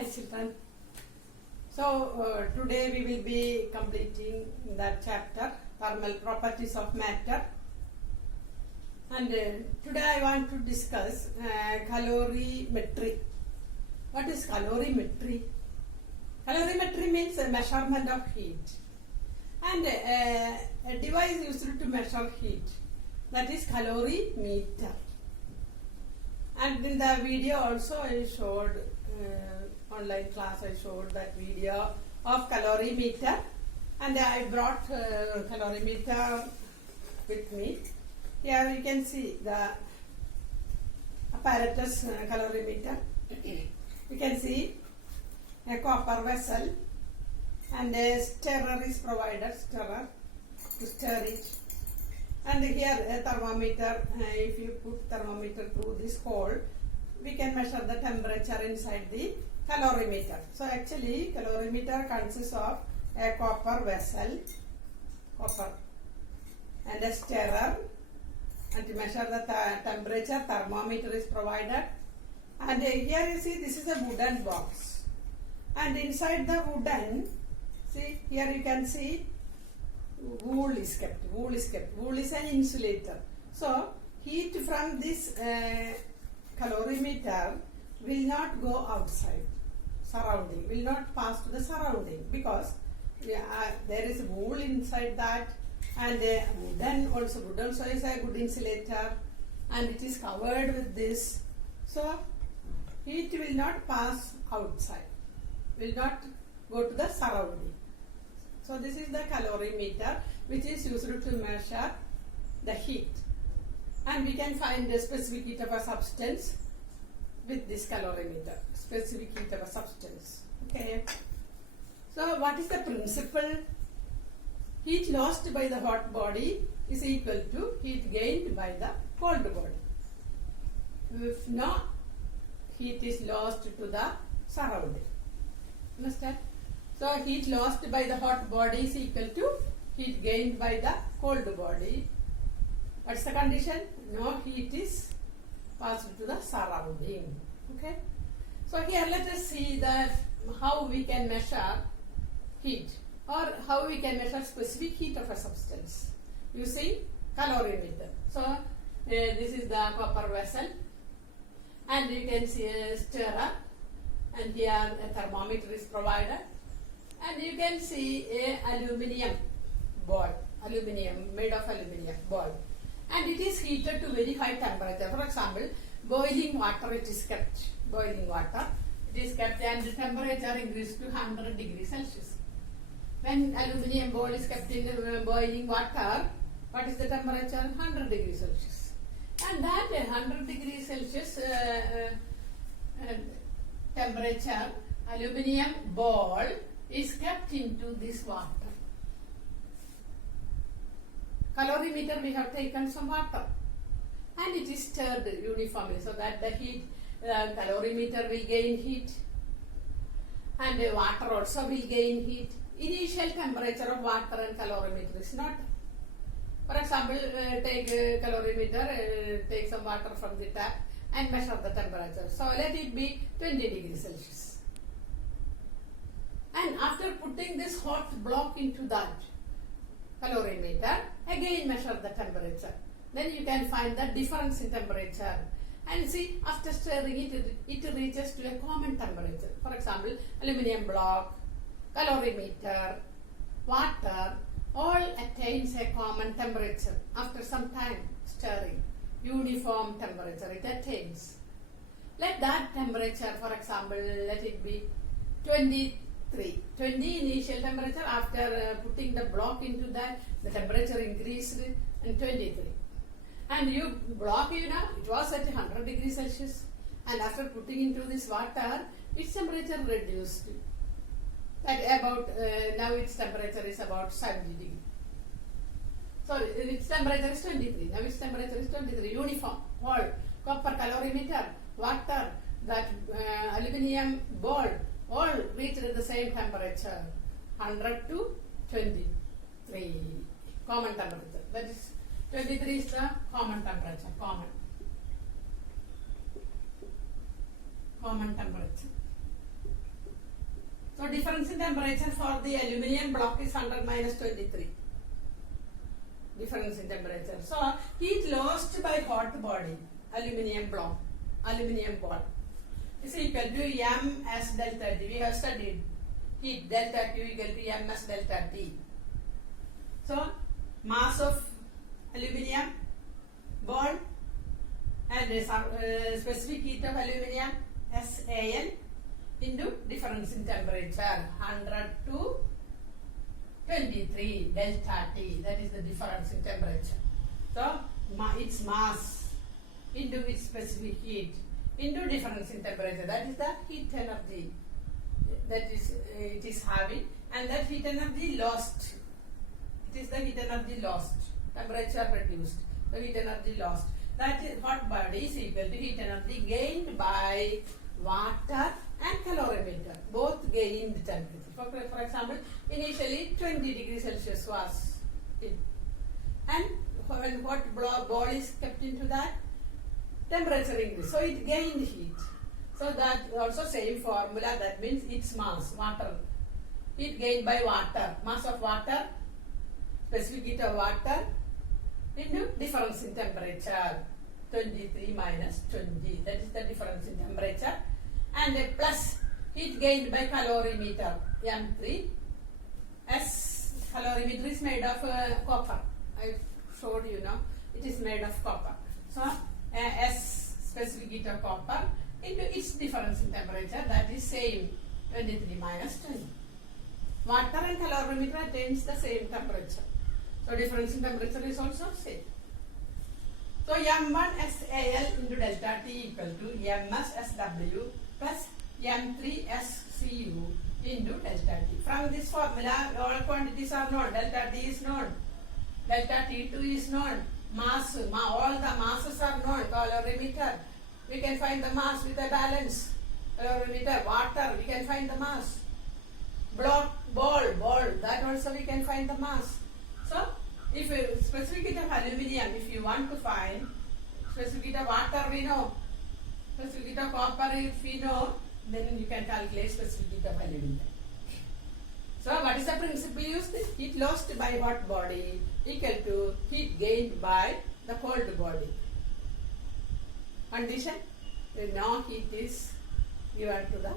Hi children. So today we will be completing that chapter, thermal properties of matter. And today I want to discuss calorimetry. What is calorimetry? Calorimetry means a measurement of heat. And a device used to measure heat. That is calorimeter. And in the video also I showed, online class I showed that video of calorimeter, and I brought calorimeter with me. Here you can see the apparatus calorimeter. You can see a copper vessel and a stirrer is provided, stirrer to stir it. And here a thermometer, if you put thermometer through this hole, we can measure the temperature inside the calorimeter. So actually calorimeter consists of a copper vessel, copper, and a stirrer, and to measure the temperature thermometer is provided. And here you see this is a wooden box, and inside the wooden, see here you can see wool is kept. Wool is kept. Wool is an insulator. So heat from this calorimeter will not go outside surrounding, will not pass to the surrounding, because there is wool inside that, and wooden also is a good insulator, and it is covered with this. So heat will not pass outside, will not go to the surrounding. So this is the calorimeter, which is used to measure the heat, and we can find the specific heat of a substance with this calorimeter, specific heat of a substance. Okay. So what is the principle? Heat lost by the hot body is equal to heat gained by the cold body. If no heat is lost to the surrounding. Understand? So heat lost by the hot body is equal to heat gained by the cold body. What's the condition? No heat is passed to the surrounding. Okay. So here let us see that how we can measure heat, or how we can measure specific heat of a substance using calorimeter. So this is the copper vessel, and you can see a stirrer, and here a thermometer is provided. And you can see a aluminium ball, made of aluminium ball, and it is heated to very high temperature. For example, boiling water it is kept. Boiling water it is kept, and the temperature increases to 100 degrees Celsius. When aluminium ball is kept in boiling water, what is the temperature? 100 degrees Celsius. And that 100 degrees Celsius temperature aluminium ball is kept into this water. Calorimeter we have taken some water, and it is stirred uniformly, so that the heat, calorimeter will gain heat, and the water also will gain heat. Initial temperature of water and calorimeter is not. For example, take a calorimeter, take some water from the tap and measure the temperature. So let it be 20 degrees Celsius. And after putting this hot block into that calorimeter, again measure the temperature. Then you can find the difference in temperature. And see, after stirring it reaches to a common temperature. For example, aluminium block, calorimeter, water, all attains a common temperature. After some time stirring, uniform temperature it attains. Let that temperature, for example, let it be 20 initial temperature. After putting the block into that, the temperature increased and 23. And you block, it was at 100 degrees Celsius, and after putting into this water, its temperature reduced. At about now its temperature is about 70 degrees. So its temperature is 23. Now its temperature is 23. Uniform. All copper calorimeter, water, that aluminium ball, all reached at the same temperature, 100 to 23, common temperature. That is 23 is the common temperature, common temperature. So difference in temperature for the aluminium block is 100 minus 23. Difference in temperature. So heat lost by hot body, aluminium block, aluminium ball is equal to m as delta T. We have studied heat delta Q equal to m as delta T. So mass of aluminium ball and specific heat of aluminium SAL into difference in temperature 100 to 23 delta T, that is the difference in temperature. So its mass into its specific heat into difference in temperature, that is the heat energy that is it is having, and that heat energy lost. It is the heat energy lost, temperature reduced, the heat energy lost. That is hot body is equal to heat energy gained by water and calorimeter, both gained temperature. For example, initially 20 degrees Celsius was in, and when hot ball is kept into that, temperature increase, so it gained heat. So that also same formula, that means its mass, water, heat gained by water, mass of water, specific heat of water into difference in temperature 23 minus 20, that is the difference in temperature, and plus heat gained by calorimeter M3. S calorimeter is made of copper. I showed you now, it is made of copper. So S specific heat of copper into its difference in temperature, that is same 23 minus 20. Water and calorimeter attains the same temperature. So difference in temperature is also same. So M1 SAL into delta T equal to MS SW plus M3 SCU into delta T. From this formula, all quantities are known. Delta T is known. Delta T2 is known. Mass, all the masses are known. Calorimeter, we can find the mass with a balance. Calorimeter, water, we can find the mass. Block, ball, that also we can find the mass. So, if specific heat of aluminium, if you want to find specific heat of water, we know. Specific heat of copper, if we know, then you can calculate specific heat of aluminium. So, what is the principle used? Heat lost by hot body equal to heat gained by the cold body. Condition: no heat is given to the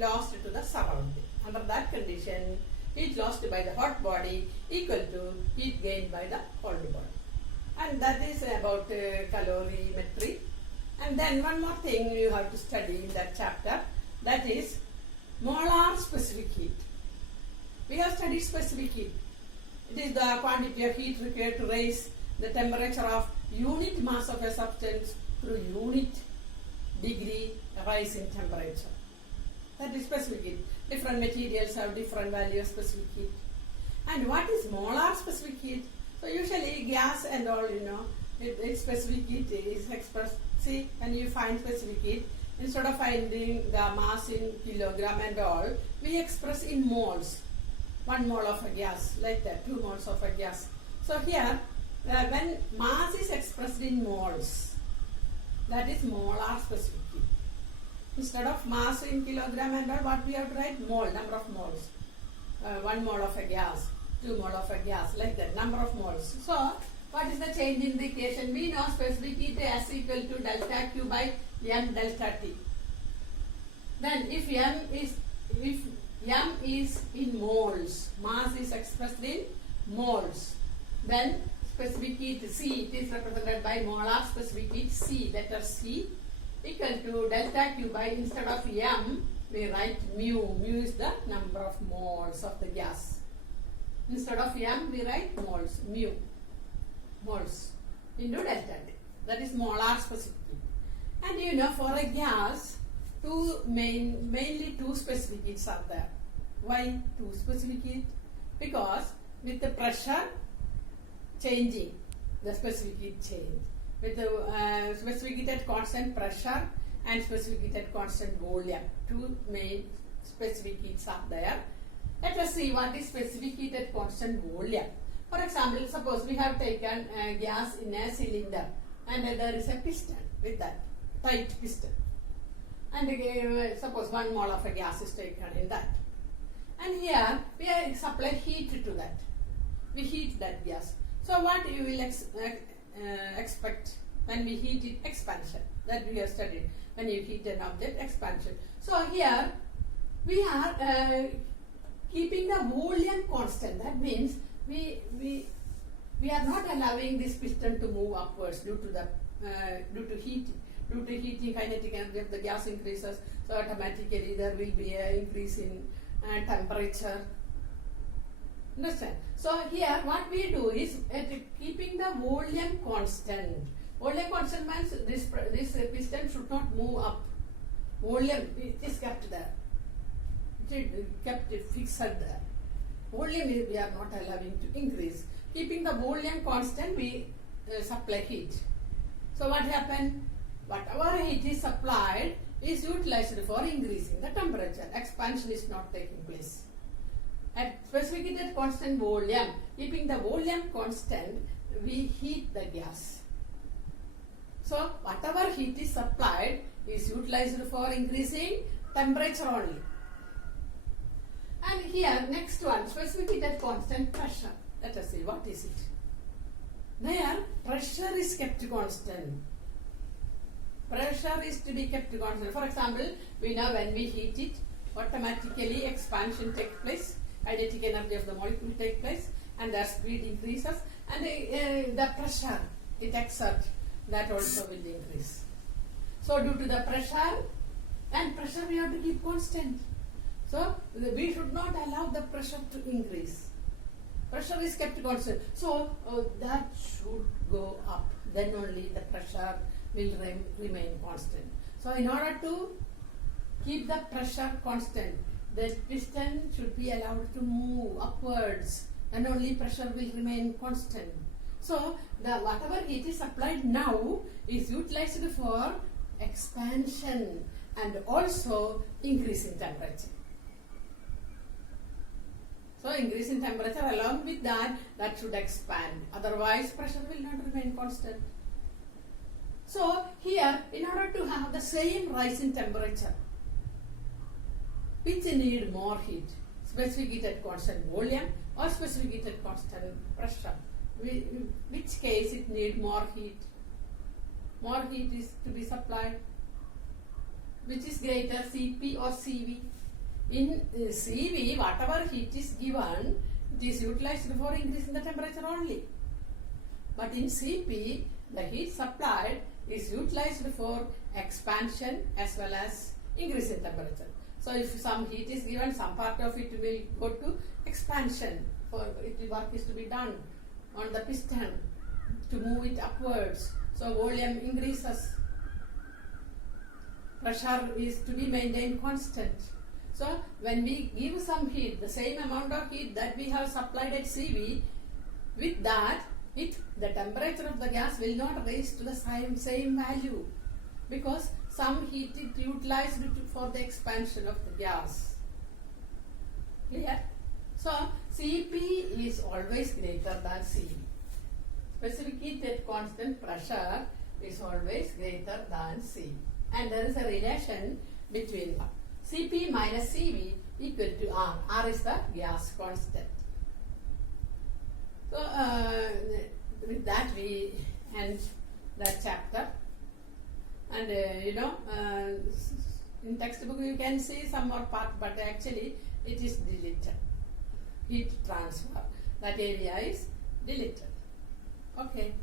lost to the surrounding. Under that condition, heat lost by the hot body equal to heat gained by the cold body. And that is about calorimetry. And then one more thing you have to study in that chapter, that is molar specific heat. We have studied specific heat. It is the quantity of heat required to raise the temperature of unit mass of a substance through unit degree rise in temperature. That is specific heat. Different materials have different value of specific heat. And what is molar specific heat? So usually gas and all, its specific heat is expressed. See, when you find specific heat, instead of finding the mass in kilogram and all, we express in moles. 1 mole of a gas, like that, 2 moles of a gas. So here, when mass is expressed in moles, that is molar specific heat. Instead of mass in kilogram and all, what we have to write? Mole, number of moles. 1 mole of a gas, 2 mole of a gas, like that, number of moles. So, what is the change in the equation? We know specific heat S equal to delta Q by M delta T. Then if M is in moles, mass is expressed in moles, then specific heat C, it is represented by molar specific heat C, letter C, equal to delta Q by, instead of M, we write mu. Mu is the number of moles of the gas. Instead of M, we write moles, mu. Moles into delta T. That is molar specific heat. And for a gas, mainly two specific heats are there. Why two specific heat? Because with the pressure changing, the specific heat change. With the specific heat at constant pressure and specific heat at constant volume, two main specific heats are there. Let us see what is specific heat at constant volume. For example, suppose we have taken gas in a cylinder and there is a piston with that, tight piston. And suppose 1 mole of a gas is taken in that. and here we are supply heat to that. We heat that gas. So what you will expect when we heat it? Expansion. That we have studied. When you heat an object, expansion. So here we are keeping the volume constant. That means we are not allowing this piston to move upwards due to heating. Due to heating, kinetic energy of the gas increases, so automatically there will be an increase in temperature. Understand? So here what we do is keeping the volume constant. Volume constant means this piston should not move up. Volume is kept there. It kept fixed there. Volume we are not allowing to increase. Keeping the volume constant, we supply heat. So what happened? Whatever heat is supplied is utilized for increasing the temperature. Expansion is not taking place. At specified constant volume, keeping the volume constant, we heat the gas. So whatever heat is supplied is utilized for increasing temperature only. And here next one, specified constant pressure. Let us see what is it. There pressure is kept constant. Pressure is to be kept constant. For example, we know when we heat it, automatically expansion takes place, kinetic energy of the molecule takes place, and their speed increases, and the pressure it exerts, that also will increase. So due to the pressure, and pressure we have to keep constant. So we should not allow the pressure to increase. Pressure is kept constant. So that should go up. Then only the pressure will remain constant. So in order to keep the pressure constant, the piston should be allowed to move upwards, and only pressure will remain constant. So whatever heat is supplied now is utilized for expansion and also increase in temperature. So increase in temperature, along with that should expand. Otherwise pressure will not remain constant. So here, in order to have the same rise in temperature, which need more heat, specific heat at constant volume or specific heat at constant pressure, which case it need more heat. More heat is to be supplied. Which is greater, Cp or Cv? In Cv, whatever heat is given, it is utilized for increasing the temperature only. But in Cp, the heat supplied is utilized for expansion as well as increase in temperature. So if some heat is given, some part of it will go to expansion. For the work is to be done on the piston to move it upwards. So volume increases. Pressure is to be maintained constant. So when we give some heat, the same amount of heat that we have supplied at Cv, with that, the temperature of the gas will not raise to the same value, because some heat is utilized for the expansion of the gas. Clear? So Cp is always greater than Cv. Specific heat at constant pressure is always greater than Cv. And there is a relation between Cp minus Cv equal to R. R is the gas constant. So with that we end that chapter. And in textbook you can see some more part, but actually it is deleted. Heat transfer. That area is deleted. Okay.